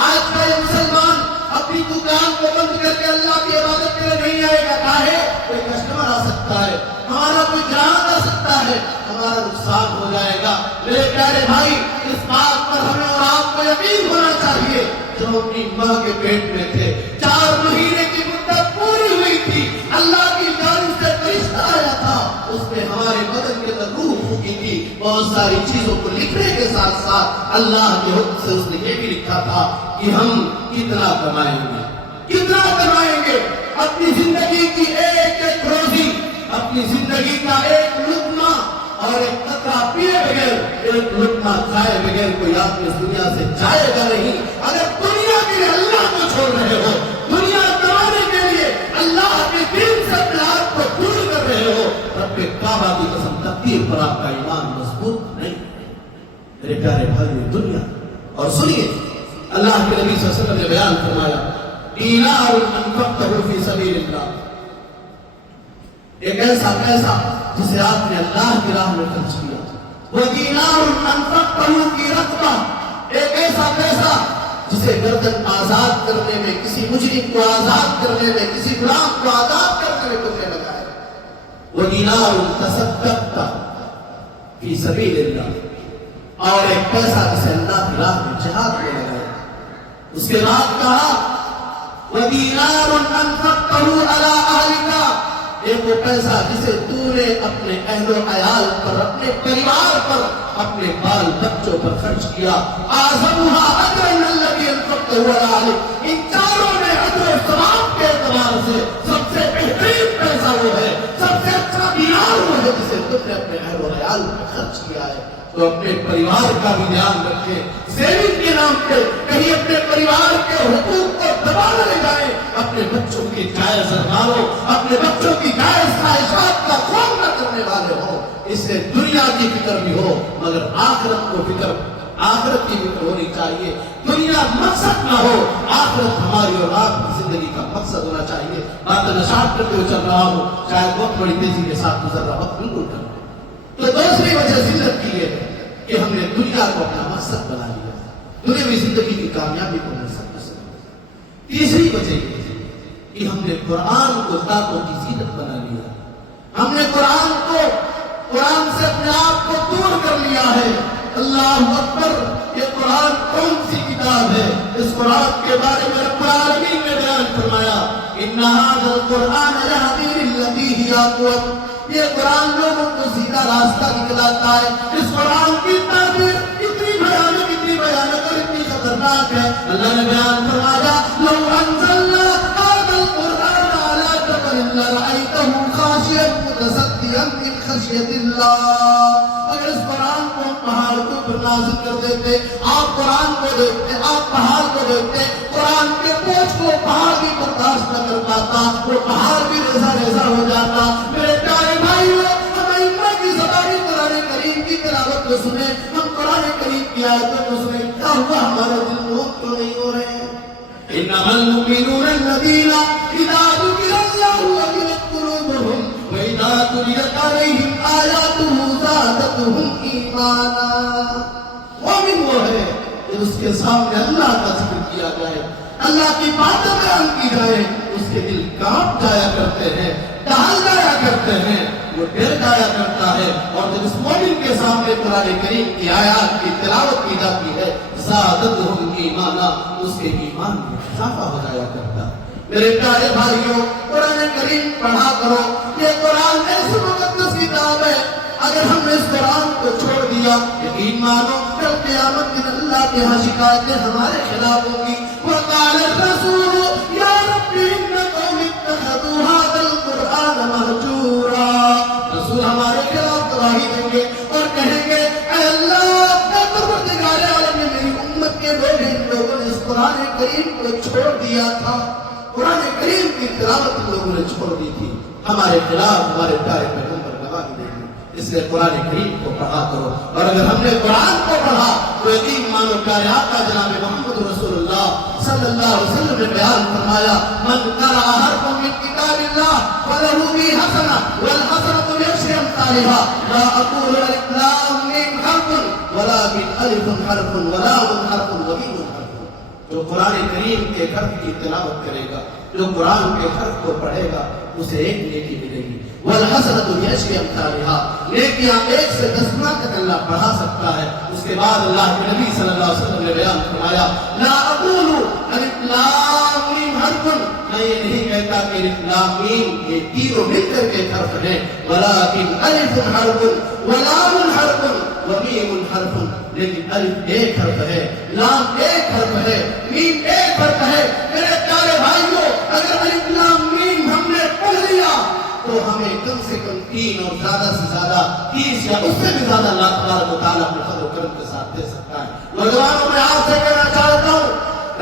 آج کا یہ مسلمان اپنی دکان کو بند کر کے اللہ کی عبادت کے لیے نہیں آئے گا. کاہے کوئی کسٹمر آ سکتا ہے، ہمارا کوئی گراہک آ سکتا ہے، ہمارا نقصان ہو جائے گا. میرے پیارے بھائی، اس بات پر ہمیں اور آپ کو یقین ہونا چاہیے. جب اپنی ماں کے پیٹ میں تھے، 4 مہینے کی مدت پوری ہوئی تھی، اللہ کی جانب سے فرشتہ آیا تھا، اس نے ہمارے بدن کے اندر روح پھونکی تھی. بہت ساری چیزوں کو لکھنے کے ساتھ ساتھ اللہ کے حکم سے اس نے یہ بھی لکھا تھا کہ ہم کتنا کمائیں گے، کتنا کمائیں گے. اپنی زندگی کی ایک ایک روزی، اپنی زندگی کا ایک لقمہ اور ایک قطرہ پیے بغیر، ایک لقمہ کھائے بغیر کوئی آدمی اس دنیا سے جائے گا نہیں. اگر دنیا کے لیے اللہ کو چھوڑ رہے ہو، دنیا کمانے کے لیے اللہ کے دین سے اپنے آپ کو دور کر رہے ہو، رب کعبہ کی قسم تقدیر پر آپ کا ایمان مضبوط نہیں. میرے پیارے بھائی، دنیا. اور سنیے اللہ کے نبی صلی اللہ علیہ وسلم نے بیان فرمایا دینار انفقته فی سبیل اللہ. ایک ایسا پیسہ جسے آپ نے اللہ کی راہ میں خرچ کیا. وہ دینار انفقته فی رقبہ، ایک ایسا پیسہ جسے گردن آزاد کرنے میں، کسی مجرم کو آزاد کرنے میں، کسی غلام کو آزاد کرنے میں تم نے لگایا. وہ دینار تصدقت فی سبیل اللہ، اور ایک پیسہ جسے اللہ کی راہ میں جہاد میں لگایا. اس کے بعد کہا وَدِينَارٌ أَنفَقْتَهُ عَلَىٰ أَهْلِكَ، ایک وہ پیسہ جسے تو نے اپنے اہل و عیال پر، اپنے پریوار پر، اپنے بال بچوں پر خرچ کیا. أَعْظَمُهَا أَجْرًا الَّذِي أَنفَقْتَهُ عَلَىٰ أَهْلِكَ. ان چاروں میں اجر و ثواب کے اعتبار سے سب سے بہترین پیسہ وہ ہے، سب سے اچھا دینار وہ ہے جسے تم نے اپنے اہل و عیال پر خرچ کیا ہے. تو اپنے پریوار کا بھی دھیان رکھیں. سیونگ کے نام پہ کہیں اپنے پریوار کے حقوق کو دبا نہ لے جائیں. اپنے بچوں کی جائز ارمانوں، اپنے بچوں کی جائز خواہشات کا خوف نہ کرنے والے ہو. اس سے دنیا کی فکر بھی ہو مگر آخرت کو فکر، آخرت کی فکر ہونی چاہیے. دنیا مقصد نہ ہو، آخرت ہماری اور آپ کی زندگی کا مقصد ہونا چاہیے. بات نشاط کرتے ہوئے چل رہا ہوں، شاید بہت بڑی تیزی کے ساتھ گزر رہا وقت بالکل کم. تو دوسری وجہ ذلت کی ہے کہ ہم نے دنیا کو اپنا مقصد بنا لیا، دنیاوی زندگی کی کامیابی کو مقصد سمجھا. تیسری وجہ یہ ہے کہ ہم نے قرآن کو طاقتوں کی زینت بنا لیا. ہم نے قرآن سے اپنے آپ کو دور کر لیا ہے. اللہ اکبر! یہ قرآن کون سی کتاب ہے؟ اس قرآن کے بارے میں رب العالمین نے بیان فرمایا ان ھذا القرآن یہدی للتی ہی اقوم. یہ قرآن لوگوں کو سیدھا راستہ دکھلاتا ہے. اس قرآن کی تعبیر اتنی بھیانک اور اتنی خطرناک ہے. اللہ نے بیان فرمایا لو انزلنا ھذا القرآن علی جبل لرأیتہ خاشعا متصدعا من خشیۃ اللہ. اگر اس قرآن کو ہم پہاڑ کے اوپر نازل کر دیتے، آپ قرآن کو دیکھتے، آپ پہاڑ کو دیکھتے، قرآن کے بوجھ کو پہاڑ بھی برداشت نہ کر پاتا، وہ پہاڑ بھی ریزہ ریزہ ہو جاتا. میرے پیارے بھائیو، ہم ائمہ کی زبانی قرآن کریم کی تلاوت کو سنیں، ہم قرآن کریم کی آیتوں کو سنیں، کیا ہوا ہمارے دل موت کیوں نہیں ہو رہے ہیں؟ انما المؤمنون الذین اذا ذکر اللہ وجلت قلوبهم واذا تلیت علیہم آیاتہ زادتهم ایمانا. مومن وہ ہے کہ اس کے سامنے اللہ کا ذکر کیا جائے، اللہ کی باتیں بیان کی جائے، اس کے دل کانپ جایا کرتے ہیں، دہل جایا کرتے ہیں، وہ ڈر جایا کرتا ہے. اور جب اس مومن کے سامنے قرآن کریم کی آیات کی تلاوت کی جاتی ہے زادتهم ایمانا، اس کے ایمان میں اضافہ ہو جایا کرتا. میرے پیارے بھائیوں، قرآن کریم پڑھا کرو. یہ قرآن ایسی مقدس کتاب ہے، اگر ہم نے اس قرآن کو چھوڑ دیا یقین مانو کل قیامت دن اللہ کے ہاں شکایتیں ہمارے خلاف ہوگی وقال الرسول یا رب ان قوم اتخذوا هذا القرآن مہجورا رسول ہمارے خلاف گواہی دیں گے اور کہیں گے اے اللہ پروردگار عالم نے میری امت کے لوگ ان لوگوں نے اس قرآن کریم کو چھوڑ دیا تھا قرآن کریم کی تلاوت ان لوگوں نے چھوڑ دی تھی ہمارے خلاف ہمارے پیارے پیغمبر گواہی دیں گے اس لیے قرآن کریم کو پڑھا کرو اور اگر ہم نے قرآن کو پڑھا تو یقین مانو پیارے آقا جناب محمد رسول اللہ صلی اللہ علیہ وسلم نے بیان فرمایا من قرأ حرفا من کتاب اللہ فلہ بہ حسنہ والحسنۃ بعشر امثالها لا اقول الف لام میم حرف ولكن الف حرف ولام حرف ومیم حرف جو قرآن کریم کے حرف کی تلاوت کرے گا جو قرآن کے حرف کو پڑھے گا اسے ایک نیکی ملے گی والحسنۃ بعشر امثالها نیکیاں 1 سے 10 گنا تک اللہ بڑھا سکتا ہے اس کے بعد اللہ کے نبی صلی اللہ علیہ وسلم نے بیان فرمایا لا اقول الف لام میم حرف میں یہ نہیں کہتا کہ الف لام میم یہ تینوں مل کر کے حرف ہیں ولكن الف حرف ولام حرف ومیم حرف لیکن الف ایک حرف ہے لام ایک حرف ہے میم ایک حرف ہے میرے پیارے بھائیوں اگر الف لام میم ہم نے پڑھ لیا تو ہمیں کم سے کم 3 اور زیادہ سے زیادہ 30 یا اس سے بھی زیادہ اللہ تبارک و تعالیٰ اپنے فضل و کرم کے ساتھ دے سکتا ہے نوجوانوں میں آپ سے کہنا چاہتا ہوں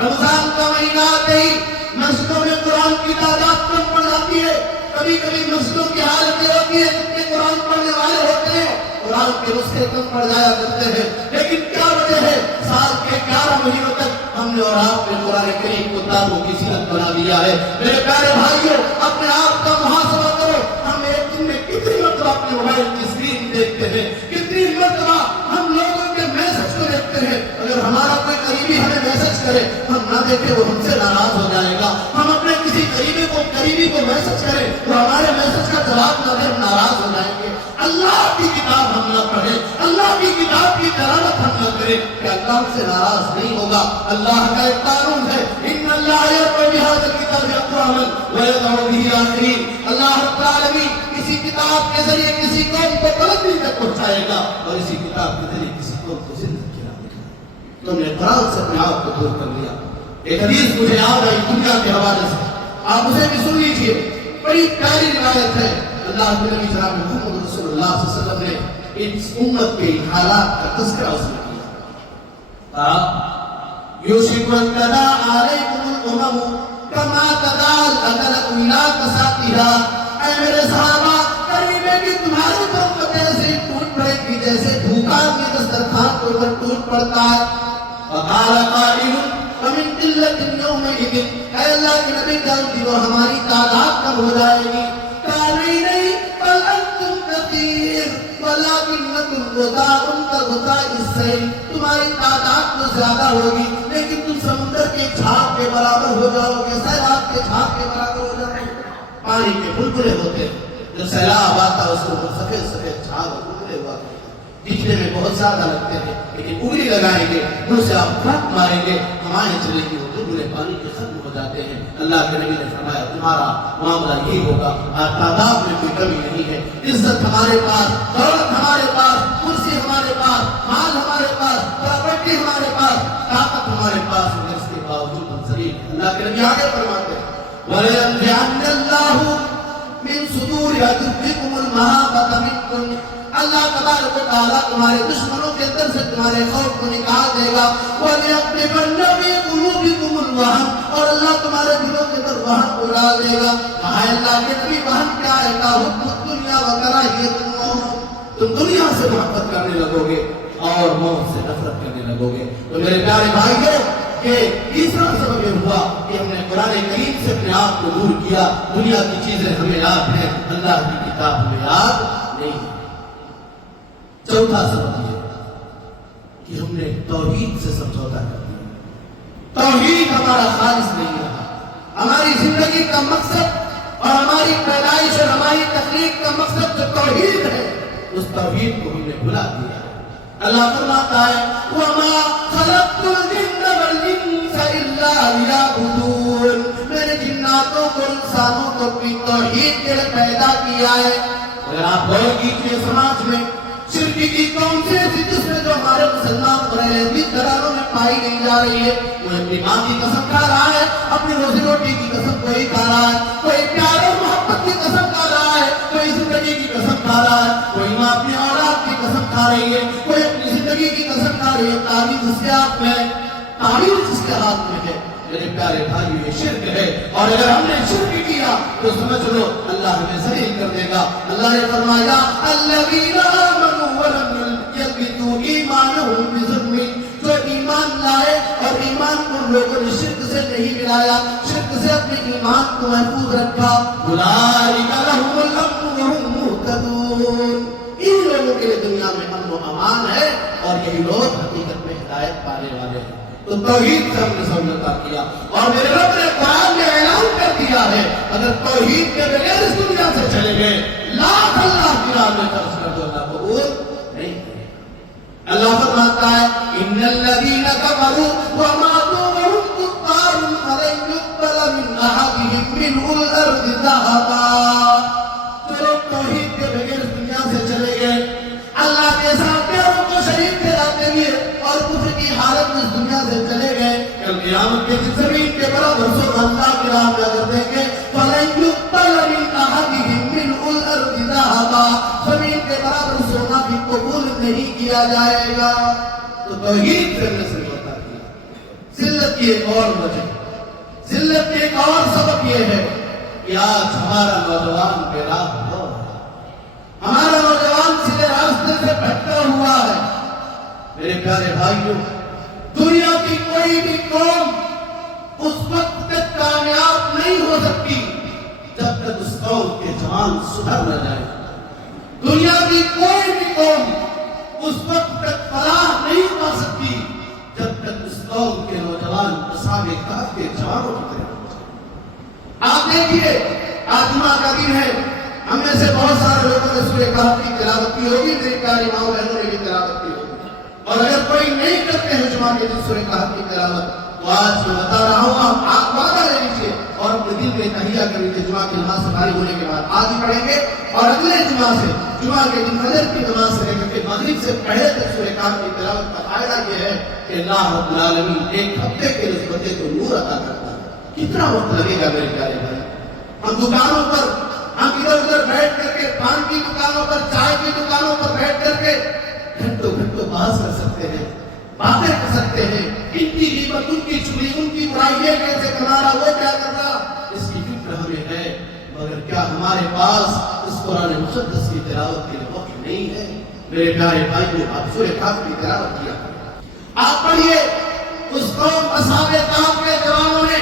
رمضان کا مہینہ آتے ہی مسجدوں میں قرآن کی تعداد کم پڑ جاتی ہے کبھی کبھی مسجدوں کی حالت یہ ہوتی ہے جتنے قرآن پڑھنے والے ہوتے ہیں قرآن کے نسخے کم پڑ جایا کرتے ہیں لیکن کیا وجہ ہے سال کے 11 مہینوں تک ہم نے اور آپ نے قرآن کریم کو کتابوں کی سیرت بنا دیا ہے میرے پیارے بھائیوں اپنے آپ کا محاسبہ کرو ہم ایک دن میں کتنی مرتبہ اپنے موبائل کی اسکرین دیکھتے ہیں کتنی مرتبہ ہم لوگوں کے میسج کو دیکھتے ہیں اگر ہمارا کوئی قریبی ہمیں میسج کرے ہم نہ دیکھیں وہ ہم سے ناراض ہو جائے گا ہم اپنے کسی قریبی کو میسج کریں تو ہمارے میسج کا جواب نہ دیں ہم ناراض ہو جائیں گے اللہ کی کتاب ہم نہ پڑھیں اللہ کی کتاب کی تلاوت ہم نہ کریں کہ اللہ سے ناراض نہیں ہوگا اللہ کا ایک قانون ہے ان اللہ یرفع بہذا الکتاب اقواما ویضع به آخرین اللہ رب العالمین کسی کتاب کے ذریعے کسی قوم کو بلندی تک پہنچائے گا اور اسی کتاب کے ذریعے کسی قوم کو زندگی دے گا تم نے قرآن سے اپنے آپ کو دور کر لیا ایک حدیث مجھے یاد آئی دنیا کے حوالے سے آپ اسے بھی سن لیجئے بڑی پیاری روایت ہے اللہ کے نبی جناب محمد رسول اللہ صلی اللہ علیہ وسلم نے اس امت کے حالات کا تذکرہ اس میں کیا یوشک ان تدا علیکم الامم کما تدا الاکلۃ الی کساتها اے میرے صحابہ قریب ہے کہ تمہاری امت ایسے ٹوٹ پڑے گی جیسے بھوکا کے دسترخوان کے اوپر ٹوٹ پڑتا ہے وقال قائل ومن قلت یومئذ اے اللہ کے نبی جانتی ہو ہماری تعداد کم ہو جائے گی نہیں بل انتم کثیر ولکنکم غثاء کغثاء السیل تمہاری تعداد تو زیادہ ہوگی لیکن تم سمندر کے جھاگ کے برابر ہو جاؤ گے سیلاب کے جھاگ کے برابر ہو جاؤ گے پانی کے بلبلے ہوتے ہیں جب سیلاب آتا ہے اس کو سفید سفید جھاگ اور بلبلے ہوا دکھنے میں بہت زیادہ لگتے ہیں لیکن انگلی لگائیں گے منہ سے آپ پھٹ ماریں گے ہمارے چلے گی وہ بلبلے پانی کے ختم ہو جاتے ہیں اللہ کے نبی نے فرمایا تمہارا معاملہ یہی ہوگا تعداد میں کوئی کمی نہیں ہے عزت ہمارے پاس دولت ہمارے پاس کرسی ہمارے پاس مال ہمارے پاس پراپرٹی ہمارے پاس طاقت ہمارے پاس ہے اس کے باوجود ہم ضعیف اللہ کے نبی آگے فرماتے ہیں وَلَيَنزِعَنَّ اللَّهُ مِن صُدُورِ عَدُوِّكُمُ الْمَهَابَةَ مِنكُمْ اللہ تبارک و تعالیٰ تمہارے دشمنوں کے اندر سے تمہارے خوف کو نکال دے گا وَلِيَقْذِفَنَّ فِي قُلُوبِكُمُ الْوَهْنَ اور اللہ تمہارے دلوں کے اندر وہن کو ڈال دے گا ہائے اللہ کے نبی وہن کیا ہے حُبُّ الدُّنْيَا وَكَرَاهِيَةُ الْمَوْتِ تم دنیا سے محبت کرنے لگو گے اور موت سے نفرت کرنے لگو گے تو میرے پیارے بھائیوں کہ تیسرا سبب یہ ہوا کہ ہم نے قرآن کریم سے اپنے آپ کو دور کیا دنیا کی چیزیں ہمیں یاد ہیں اللہ کی کتاب ہمیں یاد نہیں ہے چوتھا سبب یہ کہ ہم نے توحید سے سمجھوتا کر دیا توحید ہمارا خالص نہیں رہا ہماری زندگی کا مقصد اور ہماری پیدائش اور ہماری تخلیق کا مقصد جو توحید ہے اس توحید کو ہم نے بھلا دیا اللہ فرماتا ہے وَمَا خَلَقْتُ الْجِنَّ وَالْإِنسَ إِلَّا لِيَعْبُدُونِ میں نے جناتوں کو انسانوں کو اپنی توحید کے لیے پیدا کیا ہے اگر آپ غور کیجیے سماج میں شرک کی کون سی ایسی جس میں جو ہمارے مسلمان قریبی گھرانوں میں پائی نہیں جا رہی ہے؟ کوئی اپنی ماں کی قسم کھا رہا ہے، اپنی روزی روٹی کی قسم کوئی کھا رہا ہے، کوئی پیار اور محبت کی قسم کھا رہا ہے، کوئی زندگی کی قسم کھا رہا ہے، کوئی ماں اپنی اولاد کی قسم کھا رہی ہے، کوئی اپنی زندگی کی قسم کھا رہی ہے۔ تعبیر جس کے ہاتھ میں ہے، تعبیر جس کے ہاتھ میں ہے، میرے پیارے بھائی یہ شرک ہے، اور اگر ہم نے شرک کیا تو سمجھ لو اللہ ہمیں ذلیل کر دے گا۔ اللہ نے فرمایا الذین آمنوا ولم یلبسوا ایمانہم بظلم، جو ایمان لائے اور ایمان کو لوگوں نے شرک سے نہیں ملایا، شرک سے اپنے ایمان کو محفوظ رکھا، اولئک لہم الامن وہم مہتدون، ان لوگوں کے لیے دنیا میں امن و امان ہے اور یہی لوگ حقیقت میں ہدایت پانے والے ہیں۔ تو توحید سے ہم نے سمجھوتا کیا، اور میرے رب نے قرآن میں اعلان کر دیا ہے اگر توحید کے بغیر اس دنیا سے چلے گئے لاکھ اللہ کی راہ میں خرچ کر دو، اللہ قبول نہیں کرے گا۔ اللہ فرماتا ہے ان الذین کفروا وماتوا وهم کفار فلن یقبل من احدهم ملء الارض ذهبا، جو لوگ توحید کے بغیر اس دنیا سے چلے گئے، اللہ کے ساتھ پیاروں کو شریک ٹھہراتے ہوئے اور کفر کی حالت میں اس دنیا سے چلے گئے، کل قیامت کے دن زمین کے برابر سونا اللہ کی راہ میں اگر دیں گے فلن یقبل من احدهم ملء الارض ذهبا، زمین کے برابر سونا بھی قبول نہیں کیا جائے گا۔ تو توحید سے نے سمجھوتا کیا۔ ذلت کی ایک اور وجہ، ذلت کی ایک اور سبب یہ ہے کہ آج ہمارا نوجوان بے راہ ہو رہا ہے، ہمارا نوجوان سیدھے راستے سے بھٹکا ہوا ہے۔ میرے پیارے بھائیوں، دنیا کی کوئی بھی قوم اس وقت تک کامیاب نہیں ہو سکتی جب تک اس قوم کے جوان سدھر نہ جائے۔ دنیا کی کوئی بھی قوم اس وقت تک فلاح نہیں پا سکتی جب تک اس قوم کے نوجوان اصحاب کہف کے جوانوں کی طرح ہو جائے۔ آپ دیکھیے آج جمعہ کا دن ہے، ہم میں سے بہت سارے لوگوں نے سورہ کہف کی تلاوت کی ہوگی، میری پیاری ماؤں بہنوں نے بھی تلاوت کی ہوگی، اور اگر کوئی نہیں کرتے ہیں جمعہ کے دن سورہ کہف کی تلاوت تو آج میں بتا رہا ہوں آپ وعدہ لے لیجیے اور اپنے دل میں تہیہ کر لیجیے، جمعہ کی نماز سے فارغ ہونے کے بعد آج ہی پڑھیں گے، اور اگلے جمعہ سے جمعہ کے دن فجر کی نماز سے لے کر کے مغرب سے پہلے تک سورہ کہف کی تلاوت کا فائدہ یہ ہے کہ اللہ رب العالمین ایک ہفتے کے اس بندے کو نور عطا کرتا ہے۔ کتنا وقت لگے گا میرے پیارے بھائی؟ ہم دکانوں پر، ہم ادھر ادھر بیٹھ کر کے، پان کی دکانوں پر، چائے کی دکانوں پر بیٹھ کر کے گھنٹوں گھنٹوں بحث کر سکتے ہیں، باتیں کر سکتے ہیں، ان کی غیبت، ان کی چغلی، ان کی برائی، یہ کیسے کما رہا، وہ کیا کر رہا، اس کی فکر ہمیں ہے، مگر کیا ہمارے پاس اس قرآن مقدس کی تلاوت کے لیے وقت نہیں ہے؟ میرے پیارے بھائیوں، آپ سورہ کہف کی تلاوت کیا، آپ پڑھیے اس قوم اصحاب کہف کے جوانوں نے،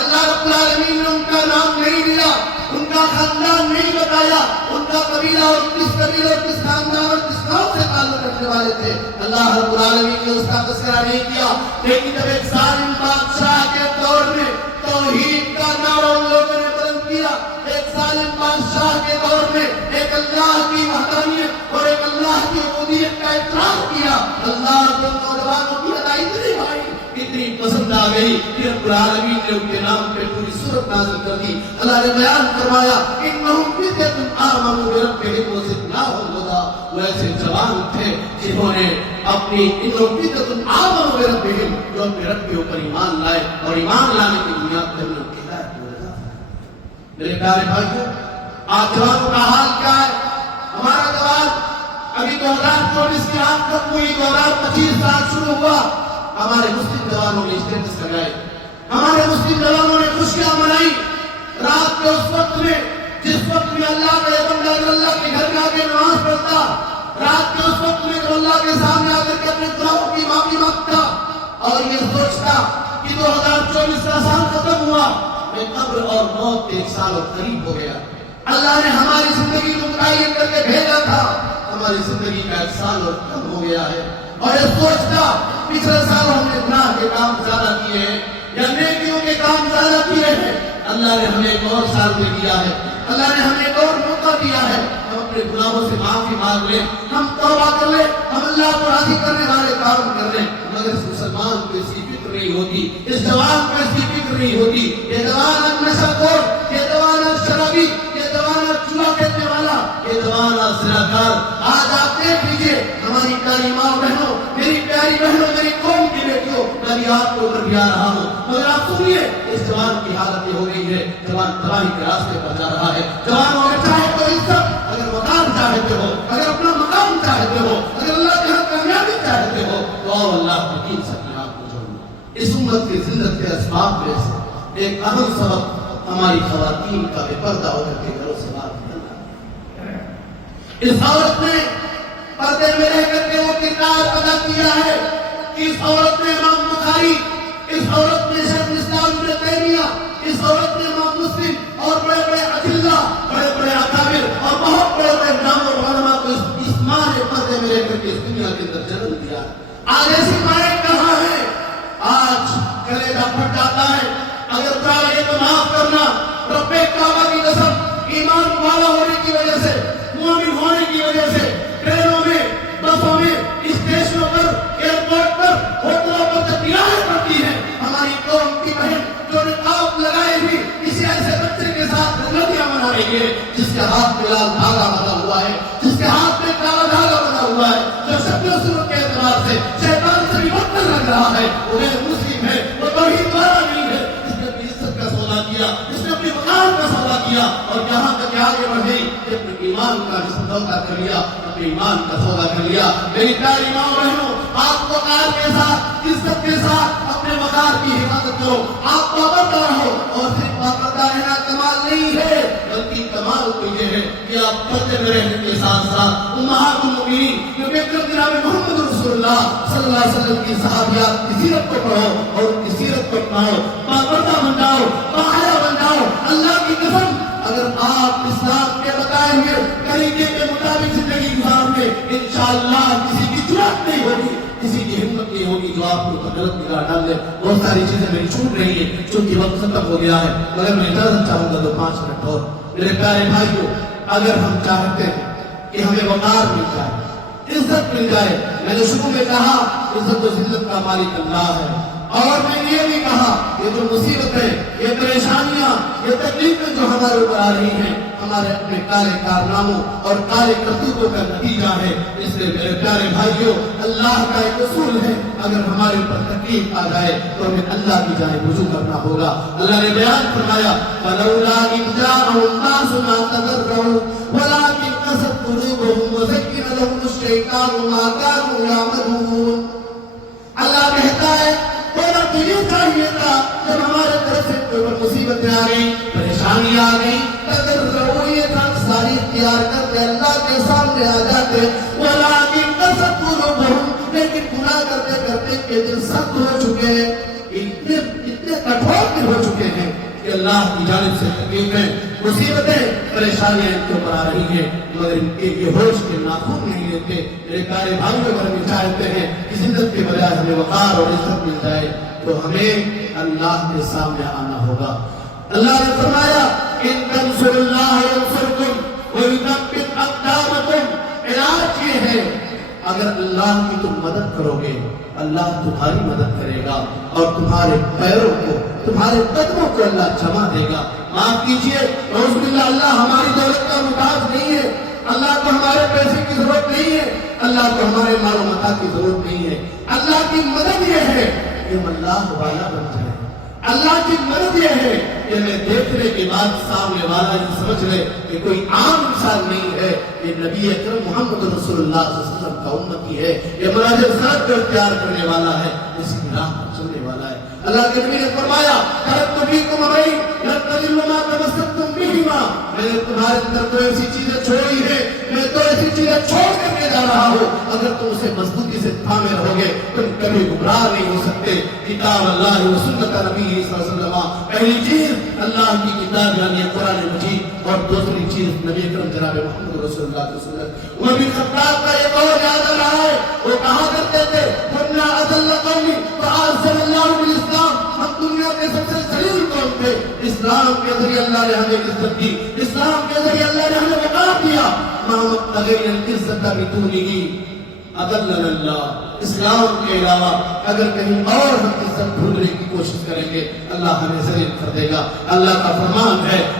اللہ رب العالمین نے ان کا نام نہیں لیا، ان کا خاندان نہیں بتایا، ان کا قبیلہ اور کس قبیلہ اور کس خاندان اور کس قوم سے تعلق رکھنے والے تھے، اللہ رب العالمین نے اس کا تذکرہ نہیں کیا۔ لیکن جب ایک ظالم بادشاہ کے دور میں توحید کا نعرہ ان لوگوں نے بلند کیا، ایک ظالم بادشاہ کے دور میں ایک اللہ کی وحدانیت اور ایک اللہ کی عبودیت کا اقرار کیا، اللہ کے نوجوانوں کی ادائی اتنی بھائی اتنی پسند آ گئی کہ رب العالمین نے ان کے نام پہ پوری سورت نازل کر دی۔ اللہ نے بیان فرمایا انہم فتیۃ آمنوا بربہم وزدناہم ھدی، وہ ایسے جوان تھے جنہوں نے اپنی انہم فتیۃ آمنوا بربہم، جو اپنے رب کے اوپر ایمان لائے اور ایمان لانے کی بنیاد پر ان کی ہدایت کو رضا فرمایا۔ میرے پیارے بھائیوں، آج جوانوں کا حال کیا ہے؟ ہمارا جوان ابھی 2024 کی آنکھ ختم ہوئی، 2025 سال شروع ہوا، ہمارے مسلم جوانوں نے اسٹیٹس لگائے، ہمارے مسلم جوانوں نے خوشیاں منائی، رات کے اس وقت میں جس وقت میں اللہ کا یہ بندہ اگر اللہ کے گھر میں آ کے نماز پڑھتا، رات کے اس وقت میں جو اللہ کے سامنے آ کر کے اپنے گناہوں کی معافی مانگتا اور یہ سوچتا کہ 2024 کا سال ختم ہوا، میں قبر اور موت کے ایک سال اور قریب ہو گیا، اللہ نے ہماری زندگی کو متعین کر کے بھیجا تھا، ہماری زندگی کا ایک سال اور کم ہو گیا ہے، اور یہ سوچتا پچھلے سال ہم نے گناہ کے کام زیادہ کیے ہیں یا نیکیوں کے کام زیادہ کیے ہیں، اللہ نے ہمیں ایک اور سال دے دیا ہے، اللہ نے ہمیں ایک اور موقع دیا ہے، ہم اپنے گناہوں سے معافی مانگ لیں، ہم توبہ کر لیں، ہم اللہ کو راضی کرنے والے کام کر لیں۔ مگر اس مسلمان کو اس کی فکر نہیں ہوتی، اس جوان کو اس کی فکر نہیں ہوتی، یہ جوان اب نشہ خور، یہ جوان اب شرابی، یہ جوان اب جوا کھیلنے والا، یہ جوان زمانہ زراکار. آج آپ دیکھ لیجیے ہماری پیاری ماں بہنوں، میری پیاری بہنوں، میری قوم کی بیٹیوں، میں بھی آپ کو کر بھی آ رہا ہوں، مگر آپ سنیے اس جوان کی حالت یہ ہو گئی ہے. جوان تباہی کے راستے پر جا رہا ہے. جوان اگر چاہے تو عزت، اگر مقام چاہتے ہو، اگر اپنا مقام چاہتے ہو، اگر اللہ کے ہاں کامیابی چاہتے ہو تو آؤ اللہ کے دین سے اپنے آپ کو جوڑو. اس امت کی ذلت کے اسباب میں سے ایک اہم سبب ہماری خواتین کا بے پردہ ہو کر کے گھروں سے باہر نکلنا. اس عورت نے پردے میں رہ کر کے وہ کردار ادا کیا ہے. اس عورت نے امام بخاری، اس عورت نے شیخ الاسلام ابن تیمیہ، اس عورت نے امام مسلم اور بڑے بڑے اجلہ، بڑے بڑے اکابر اور بہت بڑے بڑے نام اور علماء کو اس ماں نے پردے میں رہ کر کے اس دنیا کے اندر جنم دیا. آج ایسی مائیں کہاں ہیں؟ آج کلیجہ پھٹ جاتا ہے. اگر چاہے تو معاف کرنا، رب کعبہ کی قسم، ایمان والا ہونے کی وجہ سے، مومن ہونے کی وجہ سے ٹرینوں میں، بسوں میں، اسٹیشنوں پر، ایئرپورٹ پر، ہوٹلوں پر جب نگاہیں پڑتی ہیں ہماری قوم کی بہن جو نقاب لگائے بھی کسی ایسے بچے کے ساتھ رنگیاں منا رہی ہے جس کے ہاتھ میں لال دھاگا بنا ہوا ہے، جس کے ہاتھ میں کالا دھاگا بنا ہوا ہے، جو شکل و صورت کے اعتبار سے شیطان سے بھی بدتر لگ رہا ہے. وہ غیر مسلم ہے، وہ توحید والا نہیں ہے. اس نے اپنی عزت کا سودا کیا، اس نے اپنی مقام کا سودا کیا اور یہاں تک آگے بڑھی کہ اپنے ایمان کا سودا کر لیا، اپنے ایمان کا سودا کر لیا. میری پیاری ماں بہنوں، آپ وقار کے ساتھ، عزت کے ساتھ اپنے وقار کی حفاظت کرو. آپ پابندہ رہو. اور صرف پابندہ رہنا کمال نہیں ہے، بلکہ کمال تو یہ ہے کہ آپ پردے میں رہنے کے ساتھ ساتھ امہات المؤمنین نبی اکرم جناب محمد رسول اللہ صلی اللہ علیہ وسلم کی صحابیات کی سیرت کو پڑھو اور ان کی سیرت کو اپناؤ. پابندہ بن جاؤ، باحیا بن جاؤ. اللہ کی قسم اگر آپ اسلام کے بتائے ہوئے طریقے کے مطابق زندگی گزار گے انشاءاللہ کسی کی جرأت نہیں ہوگی، کسی کی ہمت نہیں ہوگی جو آپ کو غلط نگاہ ڈال دے. بہت ساری چیزیں میری چھوٹ رہی ہیں چونکہ وقت ختم ہو گیا ہے، مگر میں اجازت چاہوں گا تو 5 منٹ اور. میرے پیارے بھائیوں، اگر ہم چاہتے ہیں کہ ہمیں وقار مل جائے، عزت مل جائے، میں نے شروع میں کہا عزت و ذلت کا مالک اللہ ہے. اور میں یہ بھی کہا یہ جو مصیبتیں، یہ پریشانیاں، یہ تکلیفیں جو ہمارے اوپر آ رہی ہیں ہمارے اپنے کالے کارناموں اور کالے کرتوتوں کا نتیجہ ہے. اس لیے میرے پیارے بھائیوں، اللہ کا ایک اصول ہے اگر ہمارے اوپر تکلیف آ جائے تو ہمیں اللہ کی جانب رجوع کرنا ہوگا. اللہ نے بیان فرمایا فَلَوْلَا إِذْ جَاءَهُمْ بَأْسُنَا تَضَرَّعُوا وَلَٰكِنْ قَسَتْ قُلُوبُهُمْ وَزَيَّنَ لَهُمُ الشَّيْطَانُ مَا كَانُوا يَعْمَلُونَ. اللہ کہتا ہے ہونا تو یہ چاہیے تھا جب ہمارے طرف سے کوئی مصیبتیں آ گئی، پریشانیاں آ گئی، تضرعوا یہ تھا ساری اختیار کرتے اللہ کے سامنے آ جاتے. وَلَٰكِنْ قَسَتْ قُلُوبُهُمْ لیکن گناہ کرتے کرتے کے دل سخت ہو چکے، اتنے کٹھور دل ہو چکے ہیں کہ اللہ کی جانب سے تکلیفیں، مصیبتیں، پریشانیاں ان کے اوپر آ رہی ہیں مگر ان کے یہ ہوش کے ناخن نہیں لیتے. میرے پیارے بھائیوں اگر ہم چاہتے ہیں کہ عزت کے بجائے ہمیں وقار اور عزت مل جائے تو ہمیں اللہ کے سامنے آنا ہوگا. اللہ نے فرمایا ان تنصروا اللہ ینصرکم ویثبت اقدامکم. علاج یہ ہے اگر اللہ کی تم مدد کرو گے اللہ تمہاری مدد کرے گا اور تمہارے پیروں کو، تمہارے قدموں کو اللہ جما دے گا. معاف کیجیے اعوذ باللہ، اللہ ہماری دولت کا محتاج نہیں ہے، اللہ کو ہمارے پیسے کی ضرورت نہیں ہے، اللہ کو ہمارے مال و متاع کی ضرورت نہیں ہے. اللہ کی مدد یہ ہے کہ ہم اللہ والا بن جائیں. اللہ کی مدد یہ ہے کہ میں دیکھنے کے بعد سامنے والا یہ سمجھ لے کہ کوئی عام انسان نہیں ہے، یہ نبی اکرم محمد رسول اللہ صلی اللہ علیہ وسلم کا امتی ہے، یہ مناظر ذات کو اختیار کرنے والا ہے، اس کی راہ پر چلنے والا ہے. اللہ کے نبی نے فرمایا ترکت فیکم امرین لن تضلوا ما تمسکتم بہما. میں نے تمہارے اندر تو ایسی چیزیں چھوڑی ہیں، میں تو ایسی چیزیں چھوڑ کر کے جا رہا ہوں اگر تم اسے مضبوطی سے تھامے رہو گے تم کبھی گمراہ نہیں ہو سکتے. کتاب اللہ و سنت نبی صلی اللہ علیہ وسلم. پہلی چیز اللہ کی کتاب یعنی قرآن مجید اور دوسری چیز نبی اکرم جناب محمد رسول اللہ صلی اللہ علیہ وسلم. عمر بن خطاب کا ایک اور یاد آ رہا ہے، وہ کہا کرتے تھے کنا اذل قومی فاعزنا اللہ بالاسلام. ہم دنیا کے سب سے ذلیل قوم تھے، اسلام کے ذریعے اللہ نے ہمیں عزت دی، اسلام کے ذریعے اللہ نے ہمیں وقار دیا. ما مبتغی العزت بدونه اضلنا اللہ. اسلام کے علاوہ اگر کہیں اور ہم عزت ڈھونڈنے کی کوشش کریں گے اللہ ہمیں ذلیل کر دے گا. اللہ کا فرمان ہے